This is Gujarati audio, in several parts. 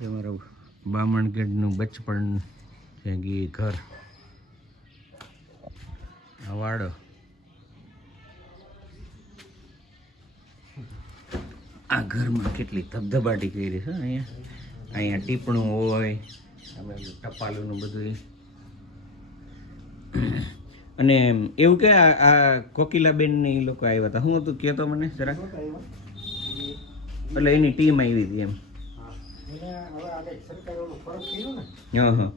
તમારું બામણગઢનું બચપણ ગી ઘર વાડો. આ ઘરમાં કેટલી ધબધબાટી કરી છે અહીંયા ટીપણું હોય, ટપાલું બધું. અને એવું કે આ કોકિલાબેન ને એ લોકો આવ્યા હતા. હું હતું કહેતો મને જરા. એટલે એની ટીમ આવી હતી એમ. હા હા.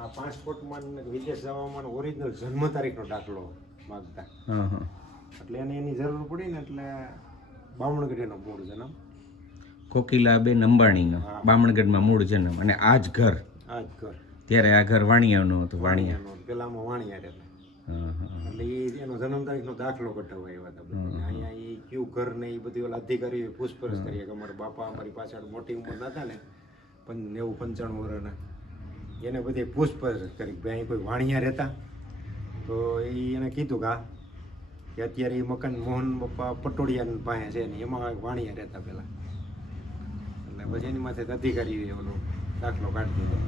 આ પાસપોર્ટમાં વિદેશ જવામાં ઓરિજિનલ જન્મ તારીખનો દાખલો માંગતા. હા હા. એટલે એને એની જરૂર પડી ને એટલે બામણગઢનો મૂળ જન્મ. કોકિલાબેન અંબાણીનો બામણગઢમાં મૂળ જન્મ અને આ જ ઘર. ત્યારે આ ઘર વાણિયાનું હતું. વાણિયા પેલામાં વાણિયા રહેતા. એટલે એ એનો જન્મ તારીખનો દાખલો કઢાવવા આવ્યા હતા. અહીંયા એ કયું ઘર ને એ બધી ઓલા અધિકારી પૂછપરછ કરીએ કે અમારા બાપા અમારી પાછળ મોટી ઉંમર હતા ને 90-95 વર્ષના, એને બધી પૂછપરછ કરી કે અહીં કોઈ વાણિયા રહેતા. તો એને કીધું કે અત્યારે એ મકાન મોહન બાપા પટોડિયા પાસે છે ને એમાં વાણિયા રહેતા પહેલા. એટલે પછી એની માથે અધિકારી ઓલો દાખલો કાઢી દીધો.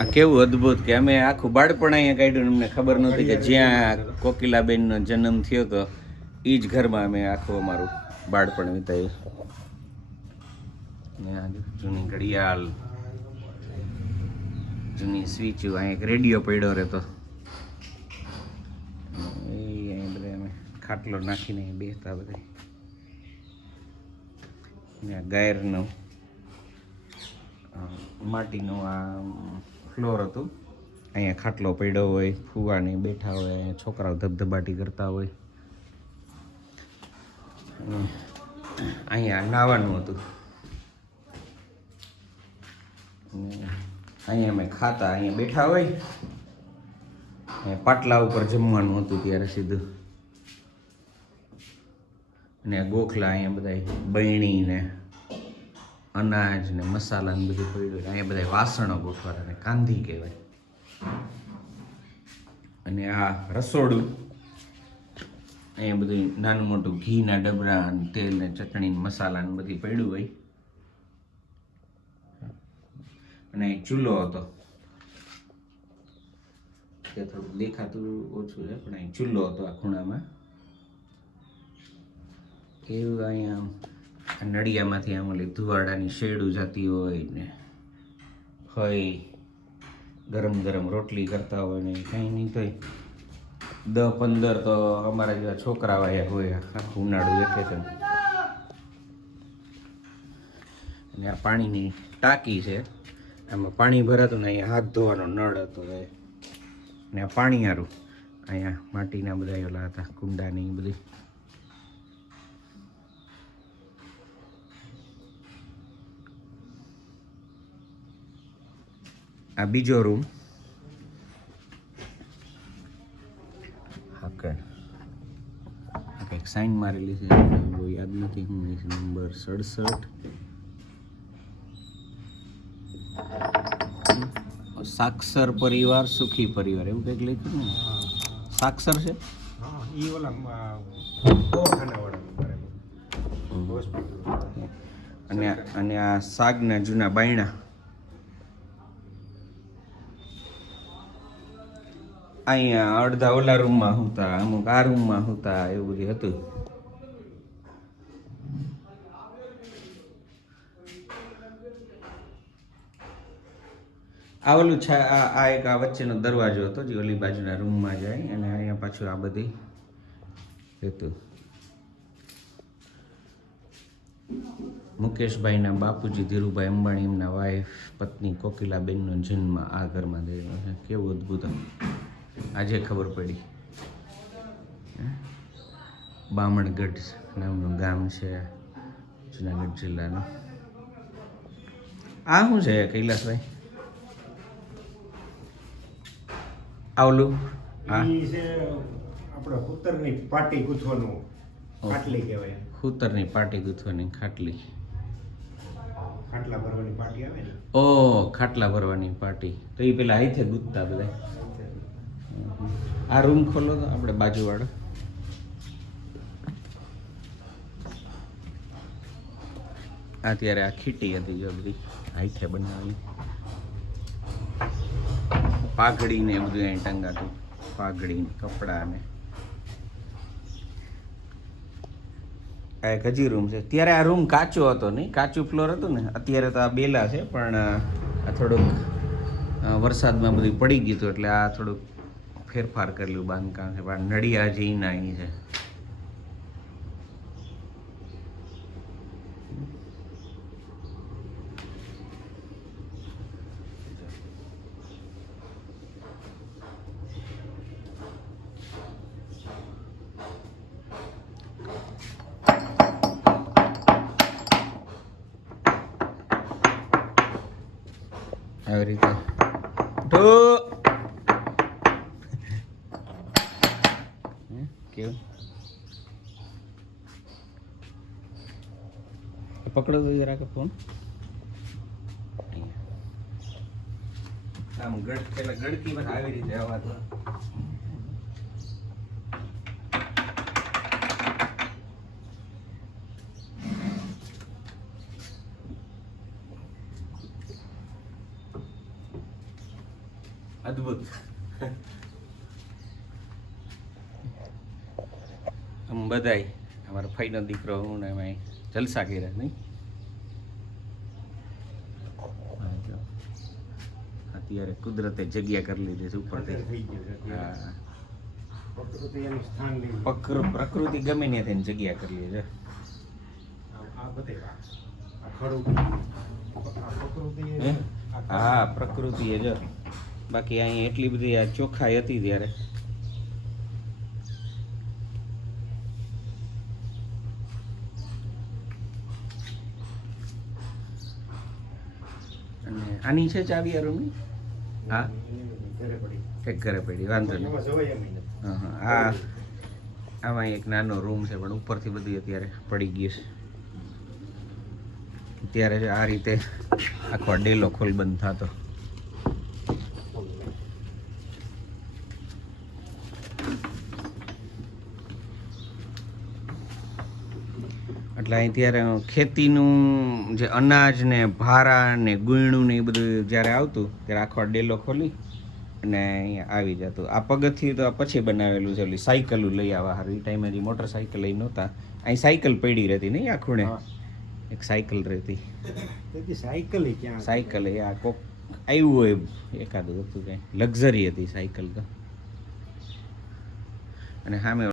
આ કેવું અદ્ભુત કે અમે આખું બાળપણ અહીંયા કાઢ્યું. અમને ખબર નહોતી કે જ્યાં કોકિલાબેનનો જન્મ થયો હતો એ જ ઘરમાં અમે આખું અમારું બાળપણ વિતાવ્યું. જૂની ઘડિયાળ, જૂની સ્વીચો, અહીંયા એક રેડિયો પડ્યો રહેતો. એ અહીંયા બધા અમે ખાટલો નાખીને બેસતા બધા. ગાયરનો માટીનું આ ફ્લોર હતું. અહીંયા ખાટલો પડ્યો હોય, ફુવાને બેઠા હોય, અહીંયા છોકરાઓ ધબધબાટી કરતા હોય. અહીંયા નાવાનું હતું. અહીંયા અમે ખાતા, અહીંયા બેઠા હોય. અહીંયા પાટલા ઉપર જમવાનું હતું ત્યારે સીધું. અને ગોખલા અહીંયા બધા બહેણી ને અનાજ ને મસાલા ને બધું પડ્યું. અહીંયા બધા વાસણો ગોઠવાના ને કાંધી કહેવાય. અને આ રસોડું, અહીંયા બધું નાનું મોટું ઘીના ડબરા ને તેલ ને ચટણી ને મસાલા ને બધી પડ્યું હોય. અને અહીં ચૂલો હતો. તે થોડુંક દેખાતું ઓછું છે પણ અહીં ચૂલો હતો આ ખૂણામાં. એવું અહીંયા નડિયામાંથી આમ ઓલી ધુવાડાની શેડું જતી હોય ને હોય ગરમ ગરમ રોટલી કરતા હોય ને કંઈ નહીં તોય 10-15 તો અમારા જેવા છોકરા વાયા હોય આખું ઉનાળું વેકેશન. અને આ પાણીની ટાંકી છે. આમાં પાણી ભરાતું ને અહીંયા હાથ ધોવાનો નળ હતો. ને આ પાણી હારું અહીંયા માટીના બધા ઓલા હતા કુંડાની બધી. આ બીજો રૂમ. હા કે કંઈક સાઈન મારેલી છે, બહુ યાદ નથી. નંબર 67. સાક્ષર પરિવાર, સુખી પરિવાર એવું કંઈક લખ્યું ને. સાક્ષર છે અને આ સાગના જૂના બાયણા. અહીંયા અડધા ઓલા રૂમમાં હતા, અમુક આ રૂમમાં હતા, એવું બધું હતું. આ ઓલું છે આ એક આ વચ્ચેનો દરવાજો હતો જે ઓલી બાજુના રૂમમાં જાય. અને અહીંયા પાછું આ બધી હતું. મુકેશભાઈના બાપુજી ધીરુભાઈ અંબાણી, એમના વાઈફ પત્ની કોકિલાબેનનો જન્મ આ ઘરમાં થયેલો છે. કેવું અદ્ભુત! આજે ખબર પડી. બામણગઢ નામનું ગામ છે જુનાગઢ જિલ્લાનું. આ શું છે કૈલાસભાઈ? આવલું હા છે આપણે ખૂતરની પાટી ગૂંથવાનું ખાટલી કહેવાય. ખૂતરની પાટી ગૂંથવાની ખાટલી. ખાટલા ભરવાની પાટી આવે ને. ઓ ખાટલા ભરવાની પાટી. તો એ પેલા હાથે ગૂંથતા બધા. આ રૂમ ખોલો તો આપણે બાજુવાળો. અત્યારે આ ખીટી હતી જો બધી હાઈઠે બનાવી પાઘડી ને બધું અહીં ટંગાતું પાઘડી ને કપડાં ને આ એક હજી રૂમ છે ત્યારે આ રૂમ કાચો હતો નહીં કાચું ફ્લોર હતું ને અત્યારે તો આ બેલા છે પણ આ થોડુંક વરસાદમાં બધું પડી ગયું હતું એટલે આ થોડુંક ફેરફાર કરેલું બાંધકામ છે પણ નડિયા જે ના અહીં છે આવી રીતે કેવું પકડો તો જરા કે ફોન આમ પેલા ગડકી પર આવી રીતે અવાજ અદ્ભુત આમ બધાય અમારા ફઈનો દીકરો હું ને એમાં જલસા કર્યા નહીં અત્યારે કુદરતે જગ્યા કરી લીધી છે ઉપરથી થઈ ગયું છે અત્યારે. હા પ્રકૃતિ એનું સ્થાન લઈ લે. પ્રકૃતિ ગમે ને તેને જગ્યા કરી લે છે આ બધે આ ખડું આ પ્રકૃતિ એ હે? આ હા પ્રકૃતિ એ જો બાકી અહીં એટલી બધી આ ચોખ્ખાઈ હતી ત્યારે અને આની છે ચાવી આ રૂમની હા ઘરે પડી એક ઘરે પડી વાંધો નહીં એમાં જવાય એમ નથી. હા આમાં એક નાનો રૂમ છે પણ ઉપરથી બધું અત્યારે પડી ગયું છે ત્યારે આ રીતે આખો ડેલો ખોલ બંધ થતો એટલે અહીં ત્યારે ખેતીનું જે અનાજ ને ભારા ને ગુયણું ને એ બધું જ્યારે આવતું ત્યારે આખો ડેલો ખોલી અને અહીંયા આવી જતું આ પગથિયું તો પછી બનાવેલું છે ઓલી સાયકલો લઈ આવવા સારું એ ટાઈમે હજી મોટરસાયકલ લઈ નહોતા અહીં સાયકલ પડી રહેતી નહીં આ ખૂણે એક સાયકલ રહેતી તેથી સાયકલ ય ક્યાં સાયકલ એ આ કોક આવ્યું હોય એકાદું હતું કંઈ લક્ઝરી હતી સાયકલ તો અને સામે